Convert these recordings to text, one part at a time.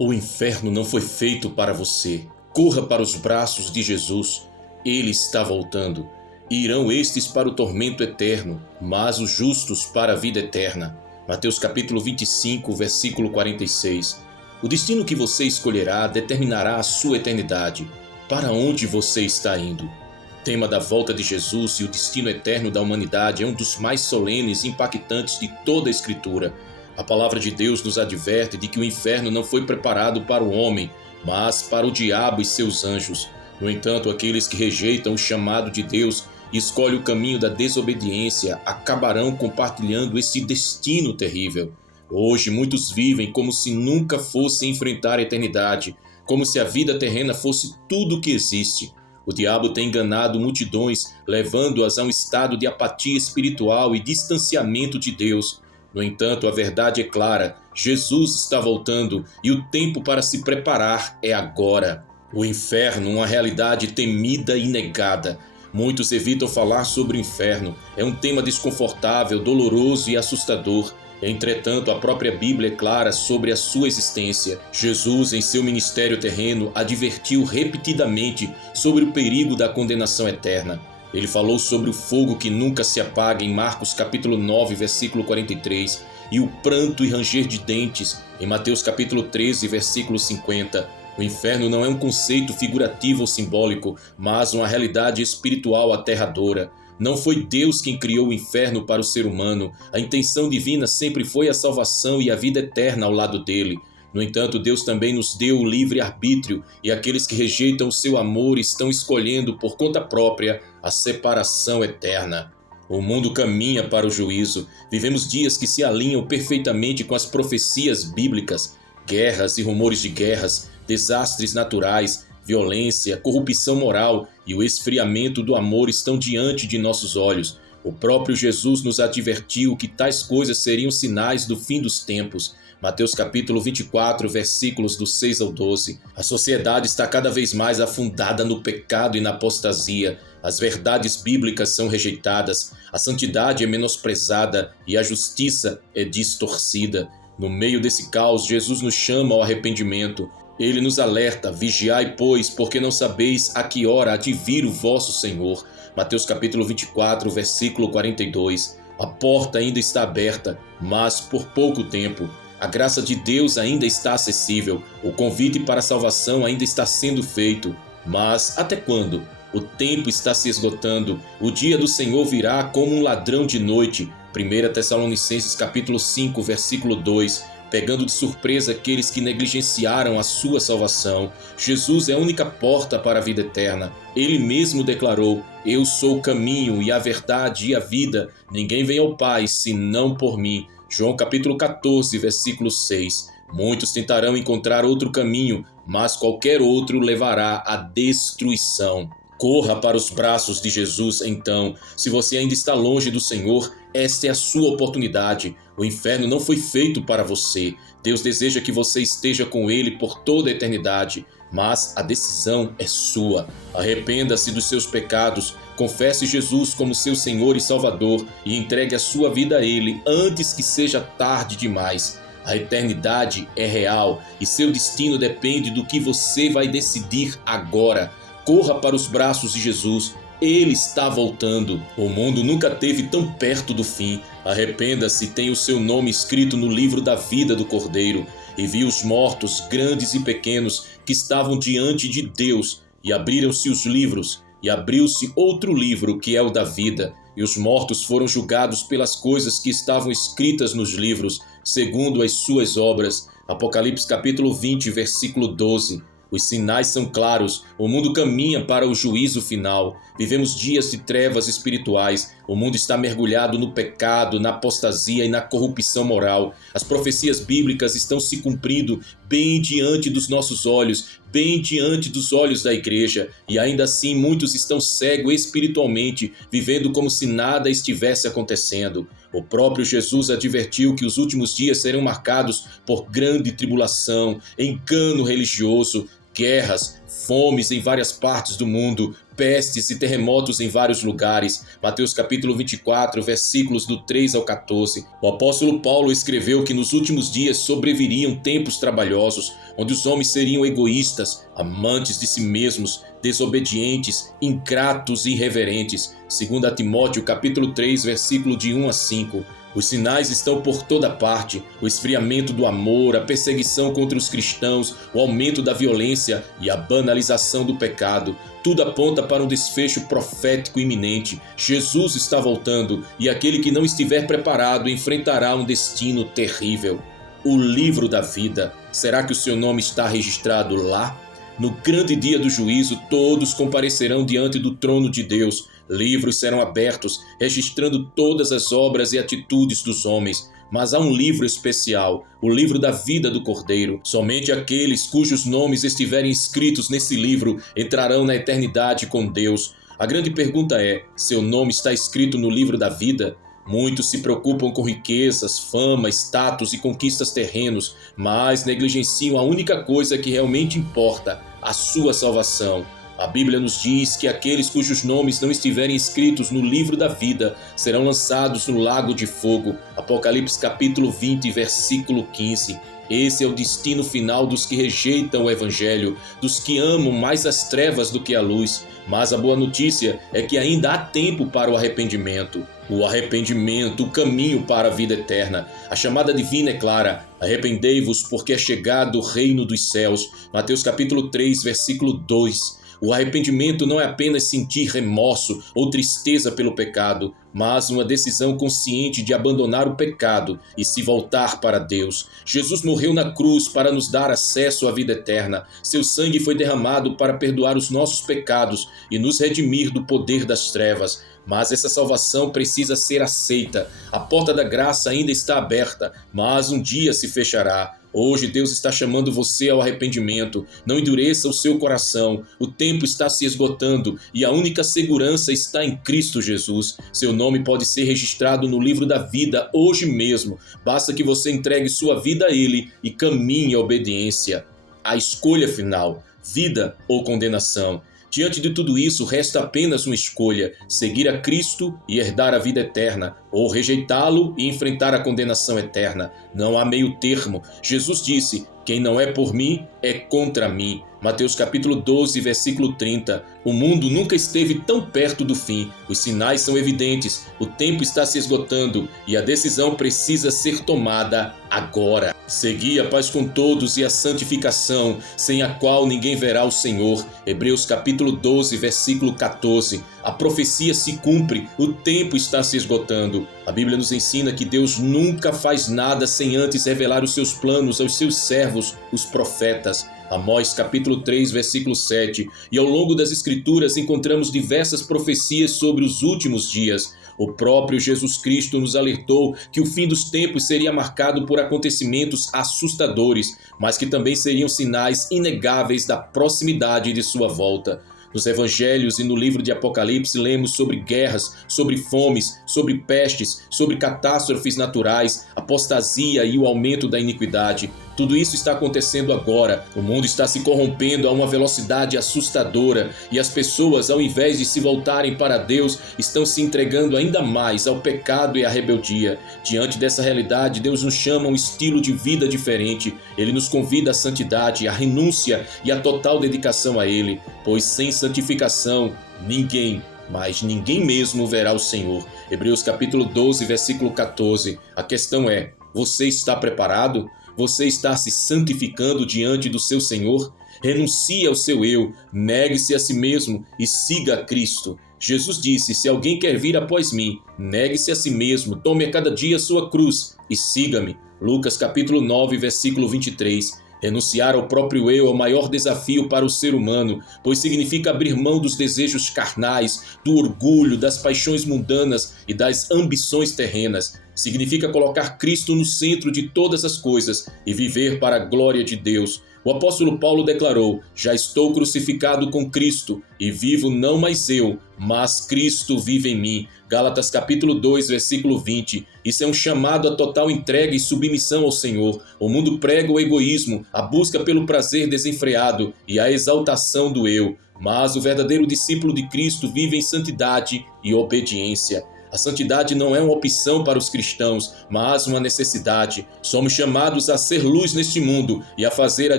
O inferno não foi feito para você. Corra para os braços de Jesus. Ele está voltando. Irão estes para o tormento eterno, mas os justos para a vida eterna. Mateus capítulo 25, versículo 46. O destino que você escolherá determinará a sua eternidade. Para onde você está indo? O tema da volta de Jesus e o destino eterno da humanidade é um dos mais solenes e impactantes de toda a Escritura. A palavra de Deus nos adverte de que o inferno não foi preparado para o homem, mas para o diabo e seus anjos. No entanto, aqueles que rejeitam o chamado de Deus e escolhem o caminho da desobediência acabarão compartilhando esse destino terrível. Hoje, muitos vivem como se nunca fossem enfrentar a eternidade, como se a vida terrena fosse tudo o que existe. O diabo tem enganado multidões, levando-as a um estado de apatia espiritual e distanciamento de Deus. No entanto, a verdade é clara: Jesus está voltando e o tempo para se preparar é agora. O inferno, uma realidade temida e negada. Muitos evitam falar sobre o inferno. É um tema desconfortável, doloroso e assustador. Entretanto, a própria Bíblia é clara sobre a sua existência. Jesus, em seu ministério terreno, advertiu repetidamente sobre o perigo da condenação eterna. Ele falou sobre o fogo que nunca se apaga em Marcos capítulo 9, versículo 43, e o pranto e ranger de dentes em Mateus capítulo 13, versículo 50. O inferno não é um conceito figurativo ou simbólico, mas uma realidade espiritual aterradora. Não foi Deus quem criou o inferno para o ser humano. A intenção divina sempre foi a salvação e a vida eterna ao lado dele. No entanto, Deus também nos deu o livre-arbítrio, e aqueles que rejeitam o seu amor estão escolhendo por conta própria a separação eterna. O mundo caminha para o juízo. Vivemos dias que se alinham perfeitamente com as profecias bíblicas. Guerras e rumores de guerras, desastres naturais, violência, corrupção moral e o esfriamento do amor estão diante de nossos olhos. O próprio Jesus nos advertiu que tais coisas seriam sinais do fim dos tempos. Mateus capítulo 24, versículos do 6 ao 12. A sociedade está cada vez mais afundada no pecado e na apostasia. As verdades bíblicas são rejeitadas, a santidade é menosprezada e a justiça é distorcida. No meio desse caos, Jesus nos chama ao arrependimento. Ele nos alerta: vigiai, pois, porque não sabeis a que hora há de vir o vosso Senhor. Mateus capítulo 24, versículo 42. A porta ainda está aberta, mas por pouco tempo. A graça de Deus ainda está acessível. O convite para a salvação ainda está sendo feito. Mas até quando? O tempo está se esgotando. O dia do Senhor virá como um ladrão de noite. 1 Tessalonicenses capítulo 5, versículo 2. Pegando de surpresa aqueles que negligenciaram a sua salvação. Jesus é a única porta para a vida eterna. Ele mesmo declarou: eu sou o caminho e a verdade e a vida. Ninguém vem ao Pai senão por mim. João capítulo 14, versículo 6. Muitos tentarão encontrar outro caminho, mas qualquer outro levará à destruição. Corra para os braços de Jesus, então. Se você ainda está longe do Senhor, esta é a sua oportunidade. O inferno não foi feito para você. Deus deseja que você esteja com Ele por toda a eternidade, mas a decisão é sua. Arrependa-se dos seus pecados, confesse Jesus como seu Senhor e Salvador e entregue a sua vida a Ele antes que seja tarde demais. A eternidade é real e seu destino depende do que você vai decidir agora. Corra para os braços de Jesus. Ele está voltando. O mundo nunca esteve tão perto do fim. Arrependa-se e tenha o seu nome escrito no livro da vida do Cordeiro. E vi os mortos, grandes e pequenos, que estavam diante de Deus. E abriram-se os livros. E abriu-se outro livro, que é o da vida. E os mortos foram julgados pelas coisas que estavam escritas nos livros, segundo as suas obras. Apocalipse capítulo 20, versículo 12. Os sinais são claros, o mundo caminha para o juízo final. Vivemos dias de trevas espirituais, o mundo está mergulhado no pecado, na apostasia e na corrupção moral. As profecias bíblicas estão se cumprindo bem diante dos nossos olhos, bem diante dos olhos da igreja. E ainda assim muitos estão cegos espiritualmente, vivendo como se nada estivesse acontecendo. O próprio Jesus advertiu que os últimos dias serão marcados por grande tribulação, engano religioso, guerras, fomes em várias partes do mundo, pestes e terremotos em vários lugares. Mateus capítulo 24, versículos do 3 ao 14. O apóstolo Paulo escreveu que nos últimos dias sobreviriam tempos trabalhosos, onde os homens seriam egoístas, amantes de si mesmos, desobedientes, ingratos e irreverentes. 2 Timóteo capítulo 3, versículo de 1 a 5. Os sinais estão por toda parte: o esfriamento do amor, a perseguição contra os cristãos, o aumento da violência e a banalização do pecado. Tudo aponta para um desfecho profético iminente. Jesus está voltando e aquele que não estiver preparado enfrentará um destino terrível. O livro da vida. Será que o seu nome está registrado lá? No grande dia do juízo, todos comparecerão diante do trono de Deus. Livros serão abertos, registrando todas as obras e atitudes dos homens. Mas há um livro especial, o livro da vida do Cordeiro. Somente aqueles cujos nomes estiverem escritos nesse livro entrarão na eternidade com Deus. A grande pergunta é: seu nome está escrito no livro da vida? Muitos se preocupam com riquezas, fama, status e conquistas terrenos, mas negligenciam a única coisa que realmente importa: a sua salvação. A Bíblia nos diz que aqueles cujos nomes não estiverem escritos no livro da vida serão lançados no lago de fogo. Apocalipse capítulo 20, versículo 15. Esse é o destino final dos que rejeitam o Evangelho, dos que amam mais as trevas do que a luz. Mas a boa notícia é que ainda há tempo para o arrependimento. O arrependimento, o caminho para a vida eterna. A chamada divina é clara: arrependei-vos, porque é chegado o reino dos céus. Mateus capítulo 3, versículo 2. O arrependimento não é apenas sentir remorso ou tristeza pelo pecado, mas uma decisão consciente de abandonar o pecado e se voltar para Deus. Jesus morreu na cruz para nos dar acesso à vida eterna. Seu sangue foi derramado para perdoar os nossos pecados e nos redimir do poder das trevas. Mas essa salvação precisa ser aceita. A porta da graça ainda está aberta, mas um dia se fechará. Hoje Deus está chamando você ao arrependimento. Não endureça o seu coração. O tempo está se esgotando e a única segurança está em Cristo Jesus. Seu nome pode ser registrado no livro da vida hoje mesmo. Basta que você entregue sua vida a Ele e caminhe em obediência. A escolha final: vida ou condenação. Diante de tudo isso, resta apenas uma escolha: seguir a Cristo e herdar a vida eterna, ou rejeitá-lo e enfrentar a condenação eterna. Não há meio termo. Jesus disse: quem não é por mim, é contra mim. Mateus capítulo 12, versículo 30. O mundo nunca esteve tão perto do fim. Os sinais são evidentes, o tempo está se esgotando e a decisão precisa ser tomada agora. Segui a paz com todos e a santificação, sem a qual ninguém verá o Senhor. Hebreus capítulo 12, versículo 14. A profecia se cumpre, o tempo está se esgotando. A Bíblia nos ensina que Deus nunca faz nada sem antes revelar os seus planos aos seus servos, os profetas. Amós capítulo 3, versículo 7. E ao longo das Escrituras encontramos diversas profecias sobre os últimos dias. O próprio Jesus Cristo nos alertou que o fim dos tempos seria marcado por acontecimentos assustadores, mas que também seriam sinais inegáveis da proximidade de sua volta. Nos evangelhos e no livro de Apocalipse lemos sobre guerras, sobre fomes, sobre pestes, sobre catástrofes naturais, apostasia e o aumento da iniquidade. Tudo isso está acontecendo agora. O mundo está se corrompendo a uma velocidade assustadora e as pessoas, ao invés de se voltarem para Deus, estão se entregando ainda mais ao pecado e à rebeldia. Diante dessa realidade, Deus nos chama a um estilo de vida diferente. Ele nos convida à santidade, à renúncia e à total dedicação a Ele, pois sem santificação, ninguém, mas ninguém mesmo verá o Senhor. Hebreus capítulo 12, versículo 14. A questão é: você está preparado? Você está se santificando diante do seu Senhor? Renuncie ao seu eu, negue-se a si mesmo e siga a Cristo. Jesus disse: se alguém quer vir após mim, negue-se a si mesmo, tome a cada dia a sua cruz e siga-me. Lucas capítulo 9, versículo 23. Renunciar ao próprio eu é o maior desafio para o ser humano, pois significa abrir mão dos desejos carnais, do orgulho, das paixões mundanas e das ambições terrenas. Significa colocar Cristo no centro de todas as coisas e viver para a glória de Deus. O apóstolo Paulo declarou: já estou crucificado com Cristo, e vivo não mais eu, mas Cristo vive em mim. Gálatas capítulo 2, versículo 20. Isso é um chamado à total entrega e submissão ao Senhor. O mundo prega o egoísmo, a busca pelo prazer desenfreado e a exaltação do eu. Mas o verdadeiro discípulo de Cristo vive em santidade e obediência. A santidade não é uma opção para os cristãos, mas uma necessidade. Somos chamados a ser luz neste mundo e a fazer a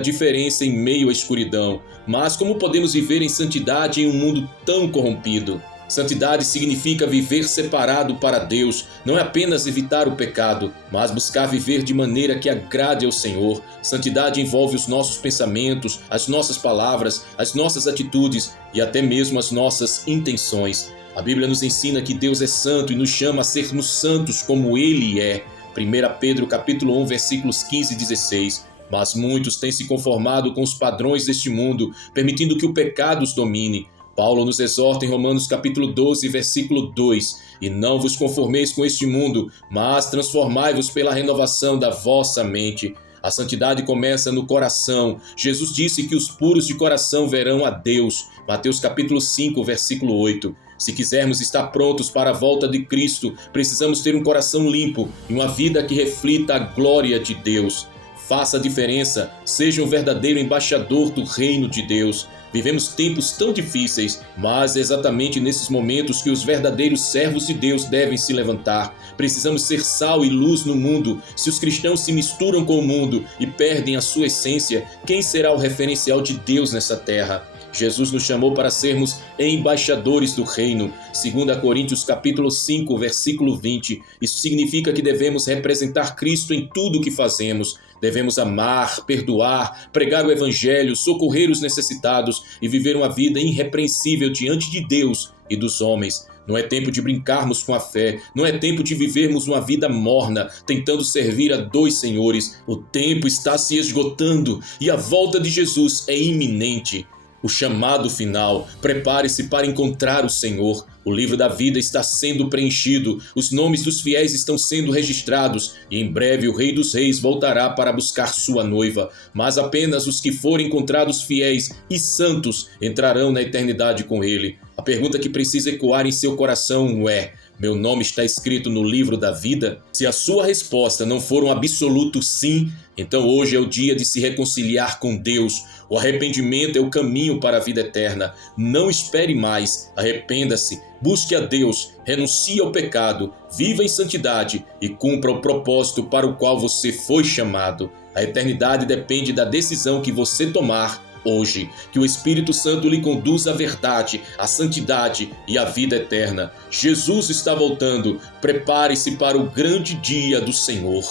diferença em meio à escuridão. Mas como podemos viver em santidade em um mundo tão corrompido? Santidade significa viver separado para Deus, não é apenas evitar o pecado, mas buscar viver de maneira que agrade ao Senhor. Santidade envolve os nossos pensamentos, as nossas palavras, as nossas atitudes e até mesmo as nossas intenções. A Bíblia nos ensina que Deus é santo e nos chama a sermos santos como Ele é. 1 Pedro capítulo 1, versículos 15 e 16. Mas muitos têm se conformado com os padrões deste mundo, permitindo que o pecado os domine. Paulo nos exorta em Romanos capítulo 12, versículo 2, e não vos conformeis com este mundo, mas transformai-vos pela renovação da vossa mente. A santidade começa no coração. Jesus disse que os puros de coração verão a Deus. Mateus capítulo 5, versículo 8. Se quisermos estar prontos para a volta de Cristo, precisamos ter um coração limpo e uma vida que reflita a glória de Deus. Faça a diferença, seja um verdadeiro embaixador do reino de Deus. Vivemos tempos tão difíceis, mas é exatamente nesses momentos que os verdadeiros servos de Deus devem se levantar. Precisamos ser sal e luz no mundo. Se os cristãos se misturam com o mundo e perdem a sua essência, quem será o referencial de Deus nessa terra? Jesus nos chamou para sermos embaixadores do reino. 2 Coríntios capítulo 5, versículo 20. Isso significa que devemos representar Cristo em tudo o que fazemos. Devemos amar, perdoar, pregar o evangelho, socorrer os necessitados e viver uma vida irrepreensível diante de Deus e dos homens. Não é tempo de brincarmos com a fé, não é tempo de vivermos uma vida morna, tentando servir a dois senhores. O tempo está se esgotando e a volta de Jesus é iminente. O chamado final, prepare-se para encontrar o Senhor. O livro da vida está sendo preenchido, os nomes dos fiéis estão sendo registrados e em breve o Rei dos Reis voltará para buscar sua noiva. Mas apenas os que forem encontrados fiéis e santos entrarão na eternidade com ele. A pergunta que precisa ecoar em seu coração é: meu nome está escrito no livro da vida? Se a sua resposta não for um absoluto sim, então hoje é o dia de se reconciliar com Deus. O arrependimento é o caminho para a vida eterna. Não espere mais, arrependa-se, busque a Deus, renuncie ao pecado, viva em santidade e cumpra o propósito para o qual você foi chamado. A eternidade depende da decisão que você tomar hoje. Que o Espírito Santo lhe conduza à verdade, à santidade e à vida eterna. Jesus está voltando. Prepare-se para o grande dia do Senhor.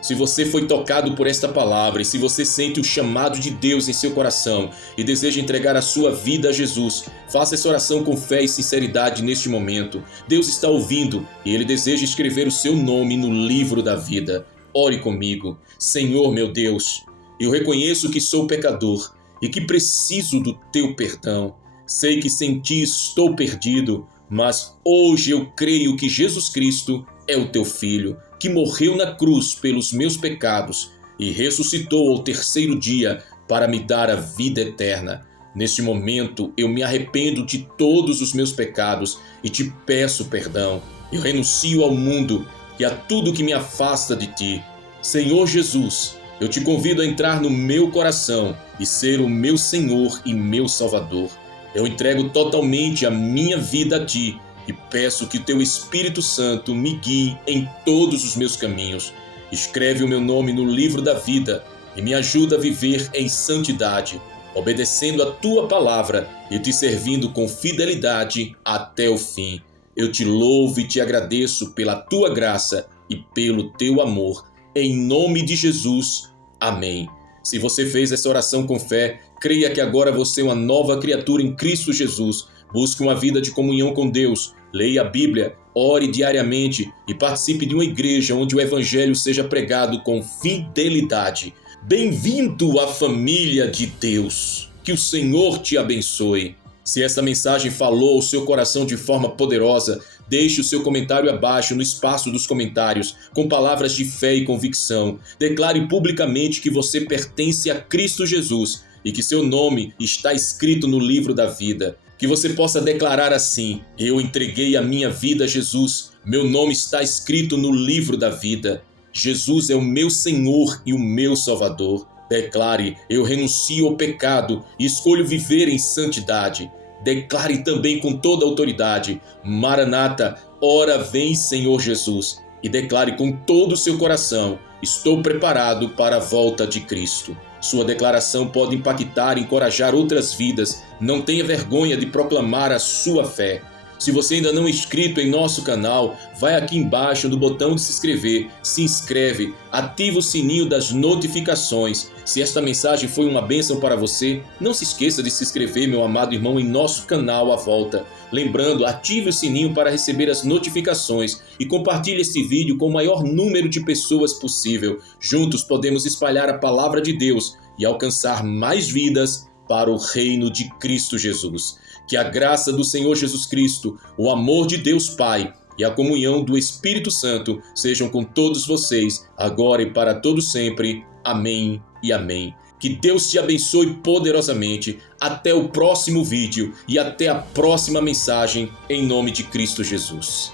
Se você foi tocado por esta palavra e se você sente o chamado de Deus em seu coração e deseja entregar a sua vida a Jesus, faça essa oração com fé e sinceridade neste momento. Deus está ouvindo e Ele deseja escrever o seu nome no livro da vida. Ore comigo. Senhor meu Deus, eu reconheço que sou pecador e que preciso do teu perdão. Sei que sem ti estou perdido, mas hoje eu creio que Jesus Cristo é o teu Filho, que morreu na cruz pelos meus pecados e ressuscitou ao terceiro dia para me dar a vida eterna. Neste momento eu me arrependo de todos os meus pecados e te peço perdão. Eu renuncio ao mundo e a tudo que me afasta de ti. Senhor Jesus, eu te convido a entrar no meu coração e ser o meu Senhor e meu Salvador. Eu entrego totalmente a minha vida a ti e peço que teu Espírito Santo me guie em todos os meus caminhos. Escreve o meu nome no livro da vida e me ajuda a viver em santidade, obedecendo a tua palavra e te servindo com fidelidade até o fim. Eu te louvo e te agradeço pela tua graça e pelo teu amor. Em nome de Jesus. Amém. Se você fez essa oração com fé, creia que agora você é uma nova criatura em Cristo Jesus. Busque uma vida de comunhão com Deus, leia a Bíblia, ore diariamente e participe de uma igreja onde o Evangelho seja pregado com fidelidade. Bem-vindo à família de Deus. Que o Senhor te abençoe. Se essa mensagem falou ao seu coração de forma poderosa, Deixe o seu comentário abaixo no espaço dos comentários, com palavras de fé e convicção. Declare publicamente que você pertence a Cristo Jesus e que seu nome está escrito no livro da vida. Que você possa declarar assim: eu entreguei a minha vida a Jesus, meu nome está escrito no livro da vida. Jesus é o meu Senhor e o meu Salvador. Declare: eu renuncio ao pecado e escolho viver em santidade. Declare também com toda a autoridade: Maranata, ora vem, Senhor Jesus. E declare com todo o seu coração: estou preparado para a volta de Cristo. Sua declaração pode impactar e encorajar outras vidas. Não tenha vergonha de proclamar a sua fé. Se você ainda não é inscrito em nosso canal, vai aqui embaixo no botão de se inscrever, se inscreve, ativa o sininho das notificações. Se esta mensagem foi uma bênção para você, não se esqueça de se inscrever, meu amado irmão, em nosso canal à volta. Lembrando, ative o sininho para receber as notificações e compartilhe este vídeo com o maior número de pessoas possível. Juntos podemos espalhar a palavra de Deus e alcançar mais vidas para o reino de Cristo Jesus. Que a graça do Senhor Jesus Cristo, o amor de Deus Pai e a comunhão do Espírito Santo sejam com todos vocês, agora e para todo sempre. Amém e amém. Que Deus te abençoe poderosamente. Até o próximo vídeo e até a próxima mensagem, em nome de Cristo Jesus.